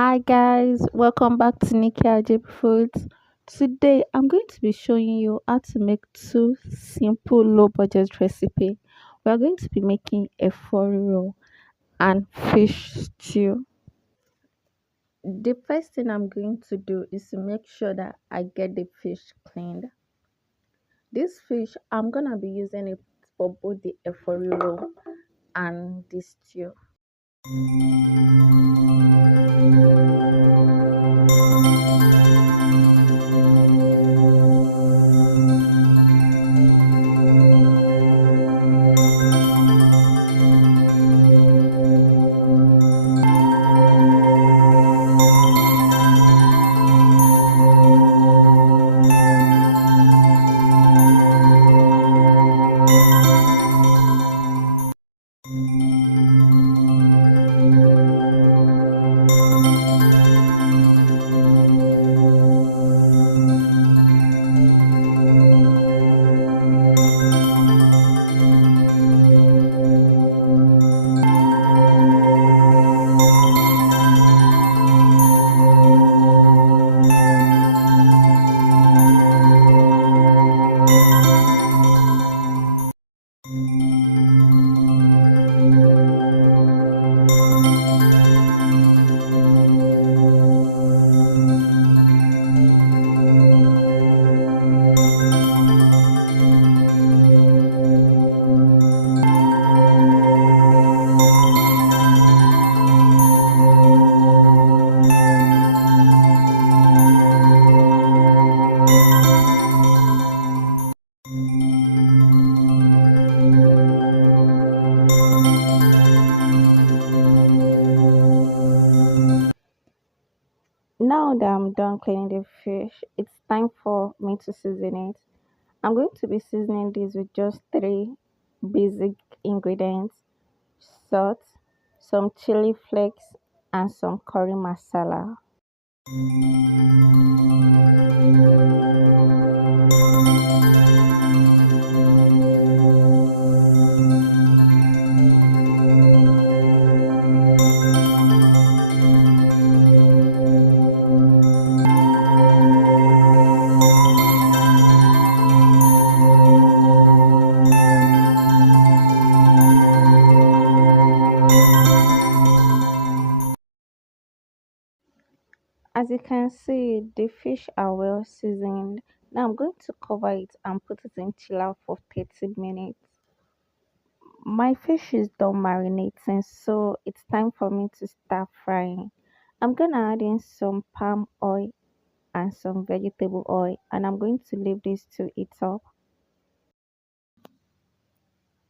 Hi guys, welcome back to Nigerian Foods. Today I'm going to be showing you how to make two simple low budget recipe. We are going to be making a Riro and fish stew. The first thing I'm going to do is to make sure that I get the fish cleaned. This fish I'm gonna be using it for both the Efo Riro and the stew. Now that I'm done cleaning the fish, it's time for me to season it. I'm going to be seasoning this with just three basic ingredients: salt, some chili flakes, and some curry masala. As you can see, the fish are well seasoned. Now I'm going to cover it and put it in chiller for 30 minutes. My fish is done marinating, so it's time for me to start frying. I'm gonna add in some palm oil and some vegetable oil, and I'm going to leave this to heat up.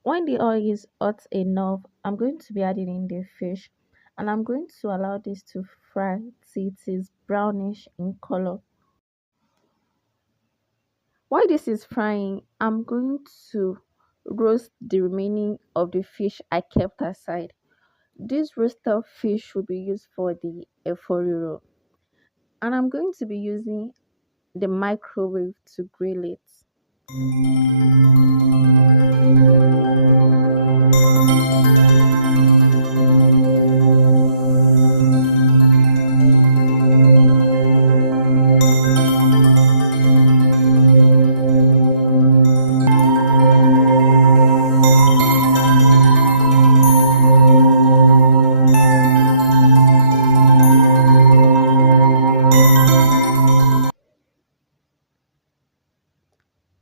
When the oil is hot enough, I'm going to be adding in the fish, and I'm going to allow this to fry till it is brownish in color. While this is frying, I'm going to roast the remaining of the fish I kept aside. This roasted fish will be used for the Efo Riro, and I'm going to be using the microwave to grill it.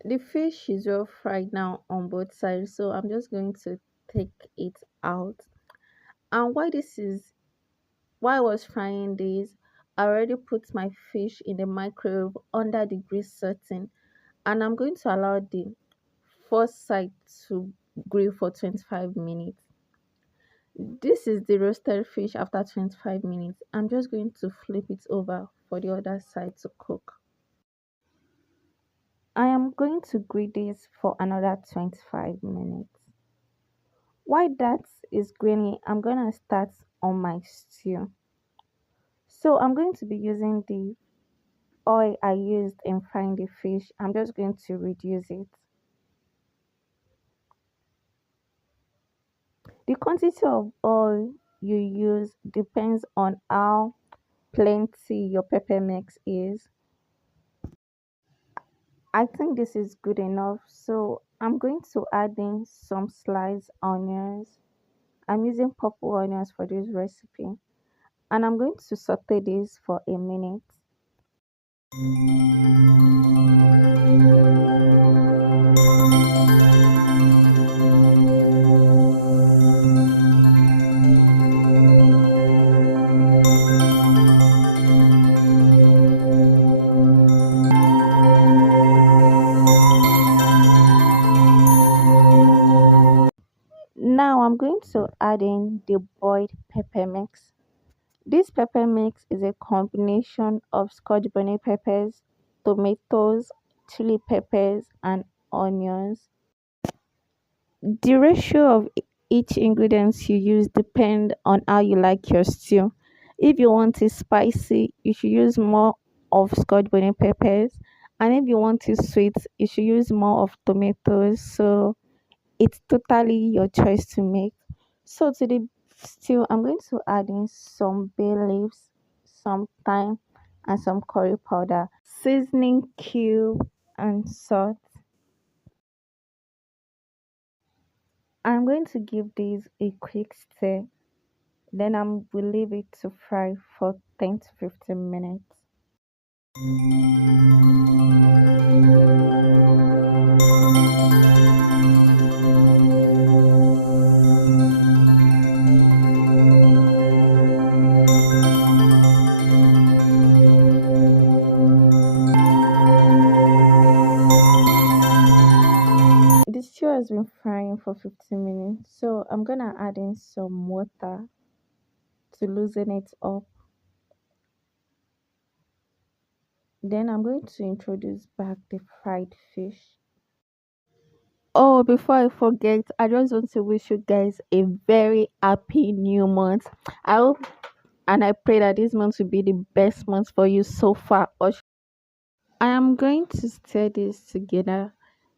The fish is well fried now on both sides, so I'm just going to take it out. And while I was frying this, I already put my fish in the microwave under the grease setting, and I'm going to allow the first side to grill for 25 minutes. This is the roasted fish after 25 minutes. I'm just going to flip it over for the other side to cook. I am going to grill this for another 25 minutes. While that is grilling, I'm going to start on my stew. So I'm going to be using the oil I used in frying the fish. I'm just going to reduce it. The quantity of oil you use depends on how plenty your pepper mix is. I think this is good enough. So I'm going to add in some sliced onions. I'm using purple onions for this recipe. And I'm going to saute this for a minute. Now I'm going to add in the boiled pepper mix. This pepper mix is a combination of scotch bonnet peppers, tomatoes, chili peppers, and onions. The ratio of each ingredient you use depend on how you like your stew. If you want it spicy, you should use more of scotch bonnet peppers, and if you want it sweet, you should use more of tomatoes. So it's totally your choice to make. So to the stew, I'm going to add in some bay leaves, some thyme, and some curry powder, seasoning cube, and salt. I'm going to give these a quick stir. Then will leave it to fry for 10 to 15 minutes. The stew has been frying for 15 minutes, so I'm gonna add in some water to loosen it up. Then I'm going to introduce back the fried fish. Oh, before I forget, I just want to wish you guys a very happy new month. I hope and I pray that this month will be the best month for you so far. I am going to stir this together,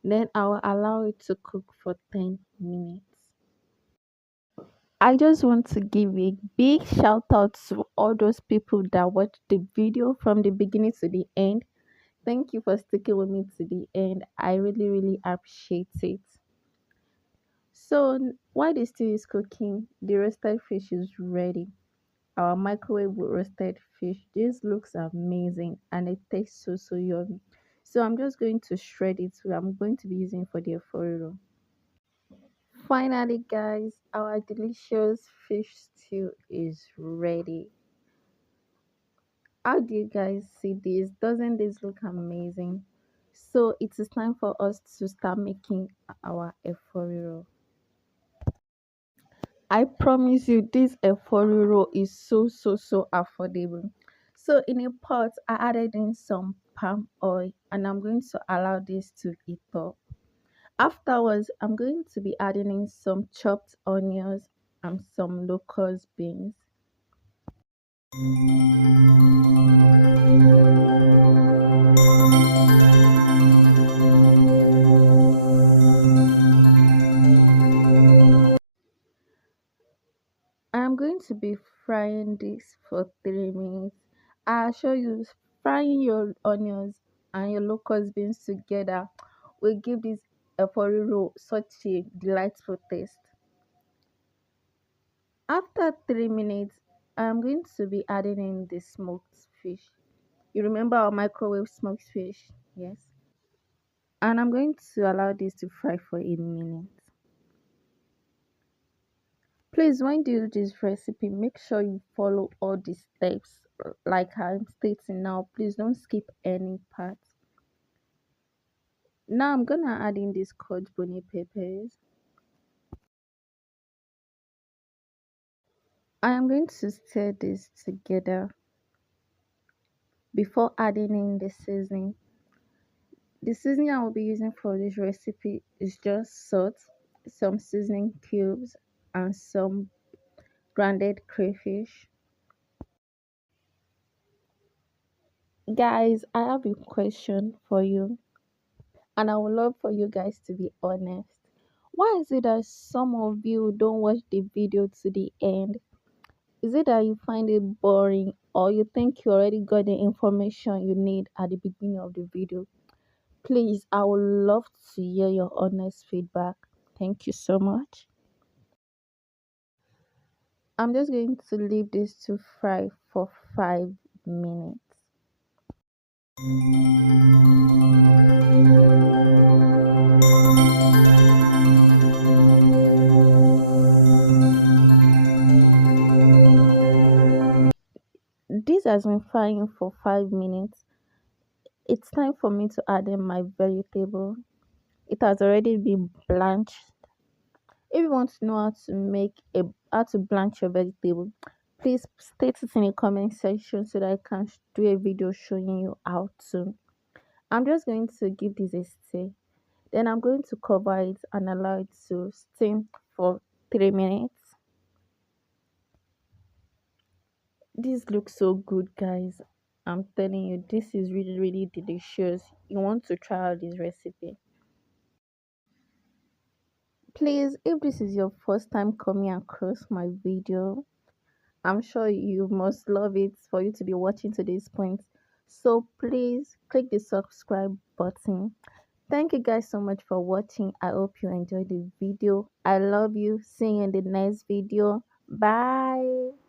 then I will allow it to cook for 10 minutes. I just want to give a big shout out to all those people that watched the video from the beginning to the end. Thank you for sticking with me to the end. I really, really appreciate it. So, while the stew is cooking, the roasted fish is ready. Our microwave roasted fish. This looks amazing and it tastes so yummy. So I'm just going to shred it. So I'm going to be using for the Efo Riro. Finally, guys, our delicious fish stew is ready. How do you guys see this? Doesn't this look amazing? So it is time for us to start making our Efo Riro. I promise you, this Efo Riro is so affordable. So in a pot, I added in some palm oil and I'm going to allow this to heat up. Afterwards, I'm going to be adding in some chopped onions and some locust beans. I'm going to be frying this for 3 minutes. I assure you, frying your onions and your locust beans together will give this efo such a delightful taste. After 3 minutes, I'm going to be adding in the smoked fish. You remember our microwave smoked fish? Yes. And I'm going to allow this to fry for a minute. Please, when you do this recipe, make sure you follow all the steps like I'm stating now. Please don't skip any part. Now I'm gonna add in these scotch bonnet peppers. I am going to stir this together before adding in the seasoning. The seasoning I will be using for this recipe is just salt, some seasoning cubes, and some grounded crayfish. Guys, I have a question for you, and I would love for you guys to be honest. Why is it that some of you don't watch the video to the end? Is it that you find it boring or you think you already got the information you need at the beginning of the video? Please, I would love to hear your honest feedback. Thank you so much. I'm just going to leave this to fry for 5 minutes. This has been frying for 5 minutes. It's time for me to add in my vegetable. It has already been blanched. If you want to know how to blanch your vegetable, please state it in the comment section so that I can do a video showing you how to. I'm just going to give this a stir. Then I'm going to cover it and allow it to steam for 3 minutes. This looks so good, guys. I'm telling you, this is really, really delicious. You want to try out this recipe. Please, if this is your first time coming across my video, I'm sure you must love it for you to be watching to this point. So please click the subscribe button. Thank you guys so much for watching. I hope you enjoyed the video. I love you. See you in the next video. Bye.